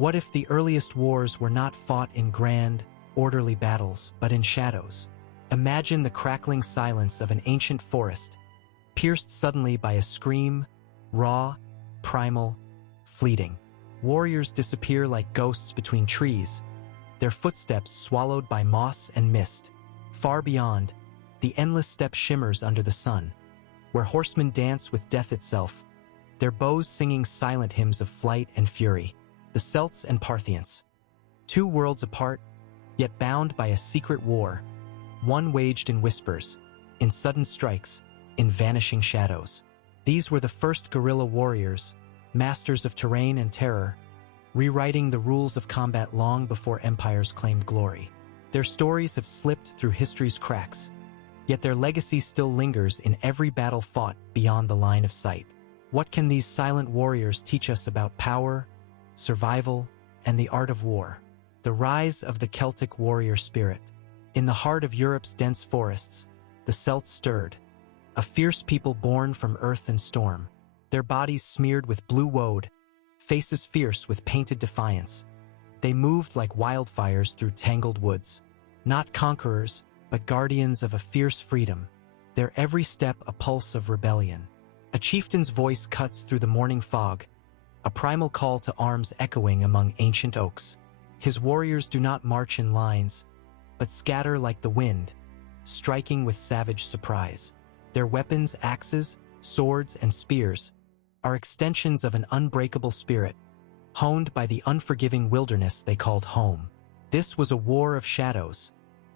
What if the earliest wars were not fought in grand, orderly battles, but in shadows? Imagine the crackling silence of an ancient forest, pierced suddenly by a scream, raw, primal, fleeting. Warriors disappear like ghosts between trees, their footsteps swallowed by moss and mist. Far beyond, the endless steppe shimmers under the sun, where horsemen dance with death itself, their bows singing silent hymns of flight and fury. The Celts and Parthians. Two worlds apart, yet bound by a secret war, one waged in whispers, in sudden strikes, in vanishing shadows. These were the first guerrilla warriors, masters of terrain and terror, rewriting the rules of combat long before empires claimed glory. Their stories have slipped through history's cracks, yet their legacy still lingers in every battle fought beyond the line of sight. What can these silent warriors teach us about power, survival, and the art of war? The rise of the Celtic warrior spirit. In the heart of Europe's dense forests, the Celts stirred, a fierce people born from earth and storm, their bodies smeared with blue woad, faces fierce with painted defiance. They moved like wildfires through tangled woods, not conquerors, but guardians of a fierce freedom, their every step a pulse of rebellion. A chieftain's voice cuts through the morning fog, a primal call to arms echoing among ancient oaks. His warriors do not march in lines, but scatter like the wind, striking with savage surprise. Their weapons, axes, swords, and spears, are extensions of an unbreakable spirit, honed by the unforgiving wilderness they called home. This was a war of shadows,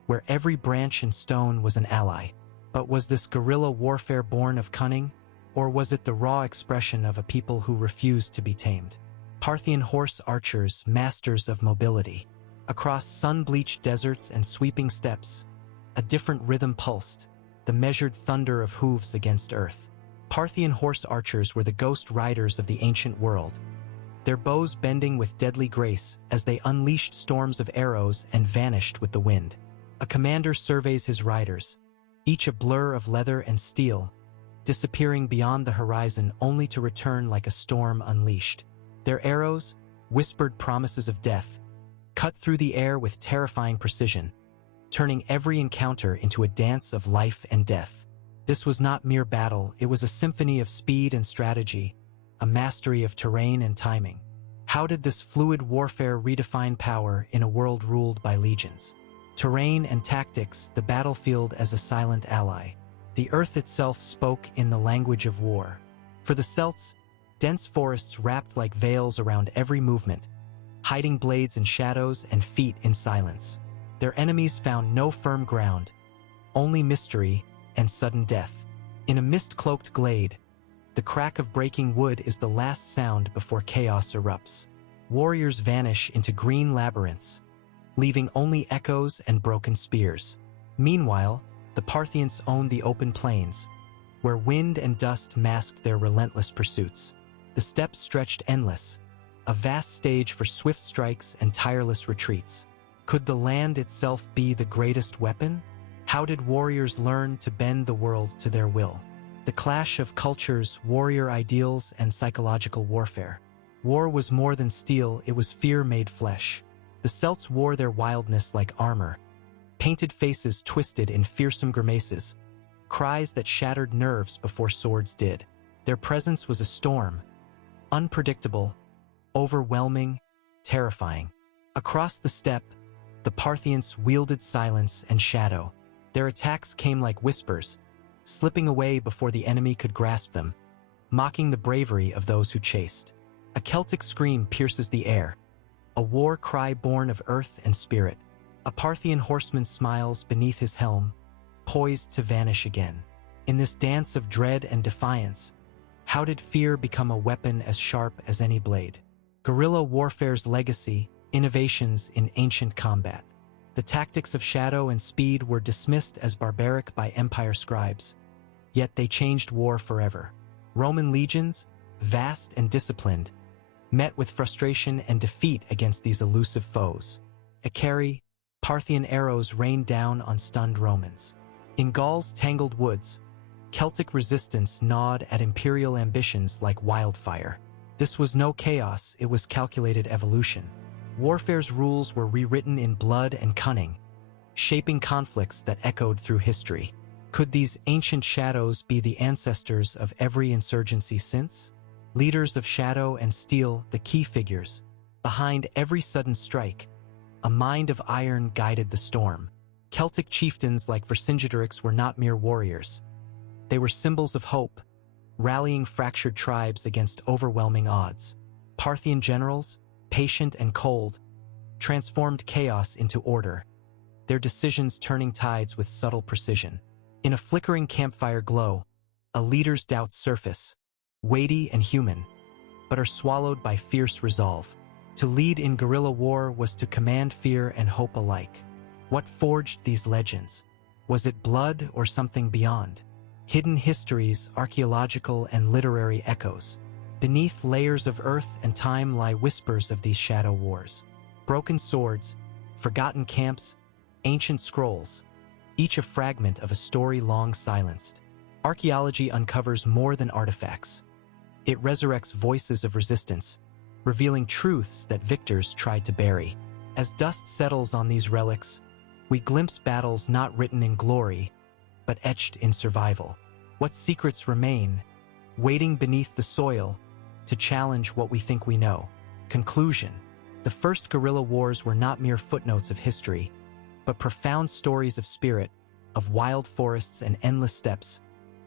where every branch and stone was an ally. But was this guerrilla warfare born of cunning, or was it the raw expression of a people who refused to be tamed? Parthian horse archers, masters of mobility. Across sun-bleached deserts and sweeping steppes, a different rhythm pulsed, the measured thunder of hooves against earth. Parthian horse archers were the ghost riders of the ancient world, their bows bending with deadly grace as they unleashed storms of arrows and vanished with the wind. A commander surveys his riders, each a blur of leather and steel, disappearing beyond the horizon only to return like a storm unleashed. Their arrows, whispered promises of death, cut through the air with terrifying precision, turning every encounter into a dance of life and death. This was not mere battle, it was a symphony of speed and strategy, a mastery of terrain and timing. How did this fluid warfare redefine power in a world ruled by legions? Terrain and tactics, the battlefield as a silent ally. The earth itself spoke in the language of war. For the Celts, dense forests wrapped like veils around every movement, hiding blades in shadows and feet in silence. Their enemies found no firm ground, only mystery and sudden death. In a mist-cloaked glade, the crack of breaking wood is the last sound before chaos erupts. Warriors vanish into green labyrinths, leaving only echoes and broken spears. Meanwhile, the Parthians owned the open plains, where wind and dust masked their relentless pursuits. The steppes stretched endless, a vast stage for swift strikes and tireless retreats. Could the land itself be the greatest weapon? How did warriors learn to bend the world to their will? The clash of cultures, warrior ideals, and psychological warfare. War was more than steel, it was fear made flesh. The Celts wore their wildness like armor, painted faces twisted in fearsome grimaces, cries that shattered nerves before swords did. Their presence was a storm, unpredictable, overwhelming, terrifying. Across the steppe, the Parthians wielded silence and shadow. Their attacks came like whispers, slipping away before the enemy could grasp them, mocking the bravery of those who chased. A Celtic scream pierces the air, a war cry born of earth and spirit. A Parthian horseman smiles beneath his helm, poised to vanish again. In this dance of dread and defiance, how did fear become a weapon as sharp as any blade? Guerrilla warfare's legacy, innovations in ancient combat. The tactics of shadow and speed were dismissed as barbaric by empire scribes, yet they changed war forever. Roman legions, vast and disciplined, met with frustration and defeat against these elusive foes. Icari, Parthian arrows rained down on stunned Romans. In Gaul's tangled woods, Celtic resistance gnawed at imperial ambitions like wildfire. This was no chaos, it was calculated evolution. Warfare's rules were rewritten in blood and cunning, shaping conflicts that echoed through history. Could these ancient shadows be the ancestors of every insurgency since? Leaders of shadow and steel, the key figures. Behind every sudden strike, a mind of iron guided the storm. Celtic chieftains like Vercingetorix were not mere warriors. They were symbols of hope, rallying fractured tribes against overwhelming odds. Parthian generals, patient and cold, transformed chaos into order, their decisions turning tides with subtle precision. In a flickering campfire glow, a leader's doubts surface, weighty and human, but are swallowed by fierce resolve. To lead in guerrilla war was to command fear and hope alike. What forged these legends? Was it blood or something beyond? Hidden histories, archaeological and literary echoes. Beneath layers of earth and time lie whispers of these shadow wars. Broken swords, forgotten camps, ancient scrolls, each a fragment of a story long silenced. Archaeology uncovers more than artifacts. It resurrects voices of resistance, revealing truths that victors tried to bury. As dust settles on these relics, we glimpse battles not written in glory, but etched in survival. What secrets remain, waiting beneath the soil, to challenge what we think we know? Conclusion: the first guerrilla wars were not mere footnotes of history, but profound stories of spirit, of wild forests and endless steppes,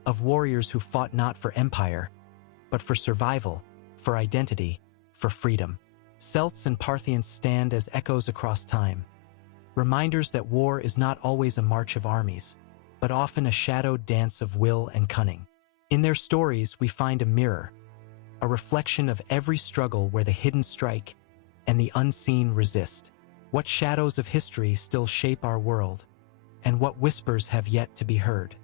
of warriors who fought not for empire, but for survival, for identity, for freedom. Celts and Parthians stand as echoes across time, reminders that war is not always a march of armies, but often a shadowed dance of will and cunning. In their stories, we find a mirror, a reflection of every struggle where the hidden strike and the unseen resist. What shadows of history still shape our world, and what whispers have yet to be heard?